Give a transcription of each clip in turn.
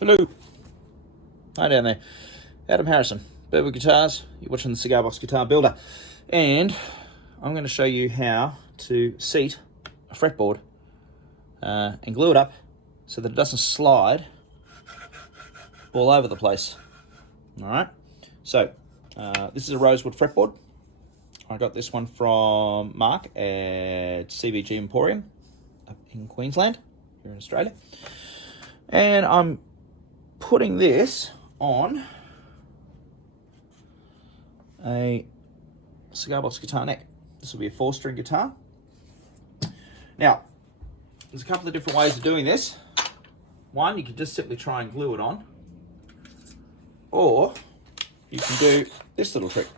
Hello. Hi down there. Adam Harrison, Berber Guitars. You're watching the Cigar Box Guitar Builder. And I'm going to show you how to seat a fretboard and glue it up so that it doesn't slide all over the place. Alright, so this is a rosewood fretboard. I got this one from Mark at CBG Emporium up in Queensland, here in Australia. And I'm putting this on a Cigar Box guitar neck. This will be a 4-string guitar. Now, there's a couple of different ways of doing this. One, you can just simply try and glue it on, or you can do this little trick.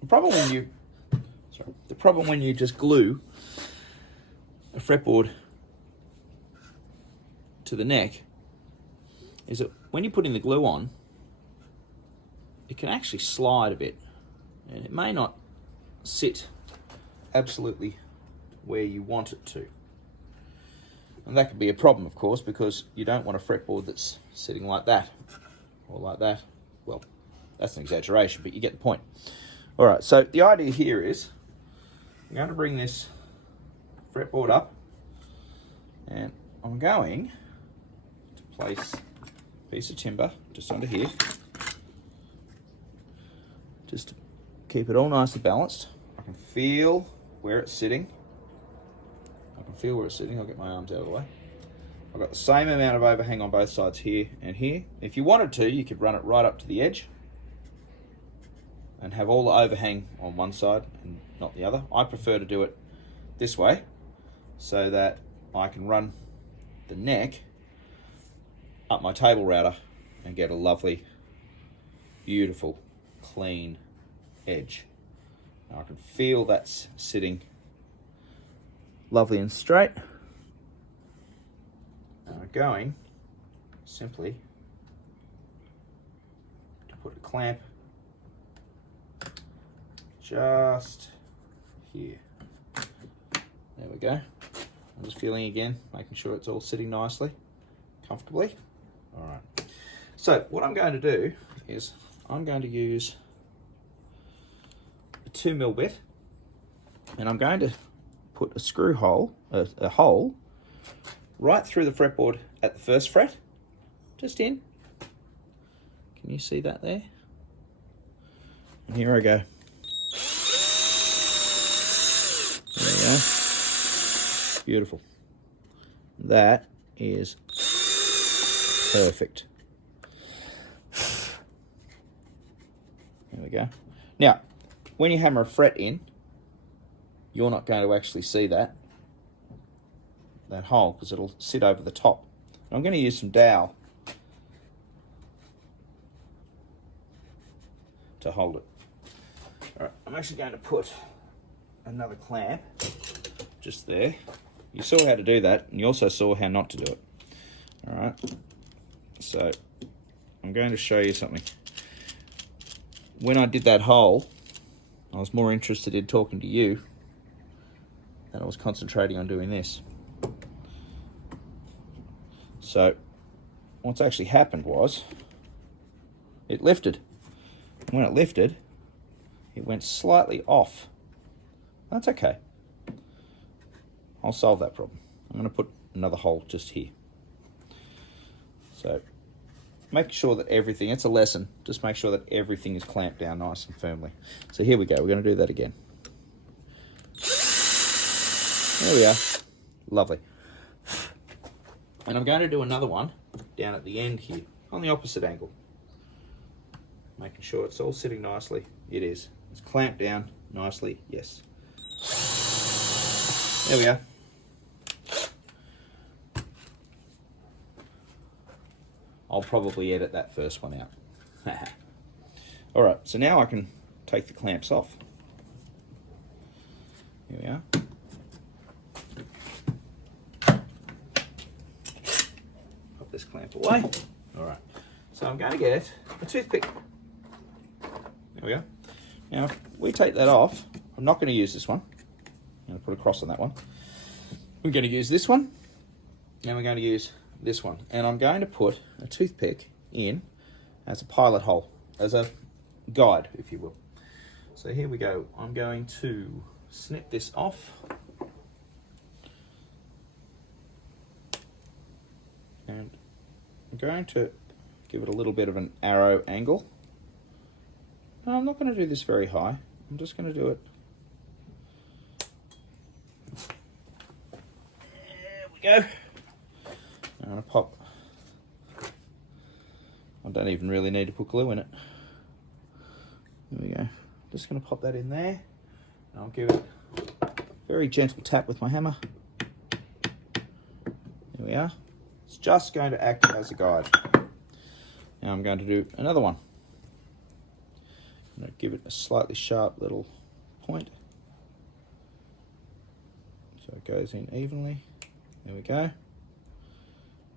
The problem when you just glue a fretboard to the neck is that when you're putting the glue on, it can actually slide a bit, and it may not sit absolutely where you want it to. And that could be a problem, of course, because you don't want a fretboard that's sitting like that or like that. Well, that's an exaggeration, but you get the point. All right, so the idea here is I'm going to bring this fretboard up, and I'm going to place a piece of timber just under here, just to keep it all nicely balanced. I can feel where it's sitting. I'll get my arms out of the way. I've got the same amount of overhang on both sides here and here. If you wanted to, you could run it right up to the edge and have all the overhang on one side and not the other. I prefer to do it this way so that I can run the neck up my table router and get a lovely, beautiful, clean edge. Now I can feel that's sitting lovely and straight. And I'm going simply to put a clamp just here. There we go. I'm just feeling again, making sure it's all sitting nicely, comfortably. All right. So what I'm going to do is I'm going to use a 2mm bit, and I'm going to put a screw hole, a hole, right through the fretboard at the first fret, just in. Can you see that there? And here I go. There we go. Beautiful. That is perfect. There we go. Now, when you hammer a fret in, you're not going to actually see that hole, because it'll sit over the top. I'm going to use some dowel to hold it. All right, I'm actually going to put another clamp just there. You saw how to do that, and you also saw how not to do it. All right, so I'm going to show you something. When I did that hole, I was more interested in talking to you than I was concentrating on doing this. So what's actually happened was it lifted. And when it lifted, it went slightly off. That's okay. I'll solve that problem. I'm going to put another hole just here. So make sure that everything, it's a lesson, just make sure that everything is clamped down nice and firmly. So here we go, we're going to do that again. There we are. Lovely. And I'm going to do another one down at the end here, on the opposite angle. Making sure it's all sitting nicely. It is. It's clamped down nicely, yes. There we are. I'll probably edit that first one out. All right, so now I can take the clamps off. Here we are. Pop this clamp away. All right, so I'm going to get a toothpick. There we go. Now, if we take that off, I'm not going to use this one. I'm going to put a cross on that one. We're going to use this one, and we're going to use this one, and I'm going to put a toothpick in as a pilot hole, as a guide, if you will. So here we go. I'm going to snip this off. And I'm going to give it a little bit of an arrow angle. No, I'm not going to do this very high. I'm just going to do it. There we go. I'm going to pop. I don't even really need to put glue in it. There we go. Just going to pop that in there. And I'll give it a very gentle tap with my hammer. There we are. It's just going to act as a guide. Now I'm going to do another one. I'm going to give it a slightly sharp little point. So it goes in evenly. There we go.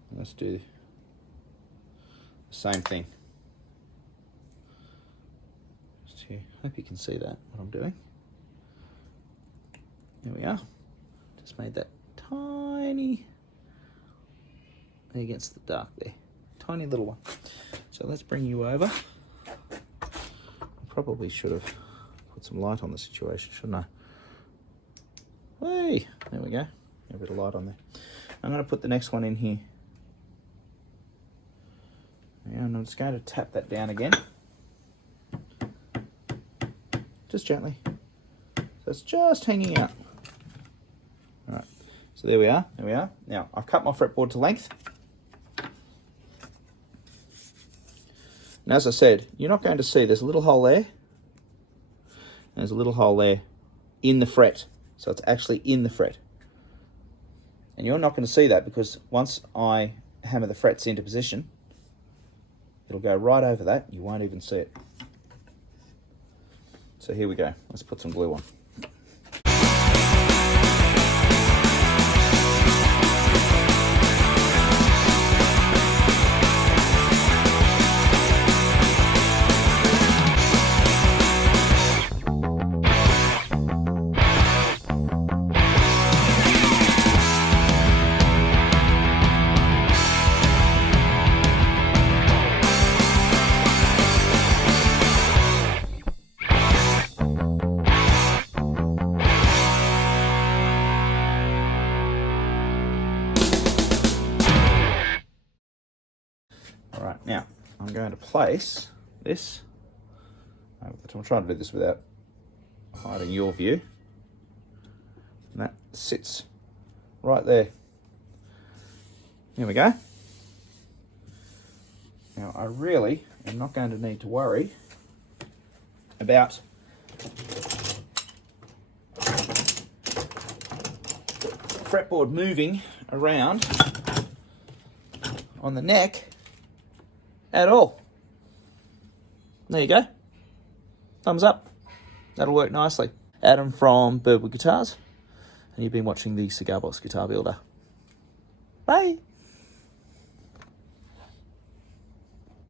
And let's do the same thing. Just here. Hope you can see that, what I'm doing. There we are. Just made that tiny against the dark there. Tiny little one. So let's bring you over. I probably should have put some light on the situation, shouldn't I? Hey, there we go. A bit of light on there. I'm going to put the next one in here. And I'm just going to tap that down again. Just gently. So it's just hanging out. All right. So there we are. There we are. Now, I've cut my fretboard to length. And as I said, you're not going to see, there's a little hole there. And there's a little hole there in the fret. So it's actually in the fret. And you're not going to see that because once I hammer the frets into position, it'll go right over that. You won't even see it. So here we go. Let's put some glue on. All right, now I'm going to place this. I'm trying to do this without hiding your view. And that sits right there. There we go. Now I really am not going to need to worry about fretboard moving around on the neck at all. There you go. Thumbs up. That'll work nicely. Adam from Birdwood Guitars, and you've been watching the Cigar Box Guitar Builder. Bye.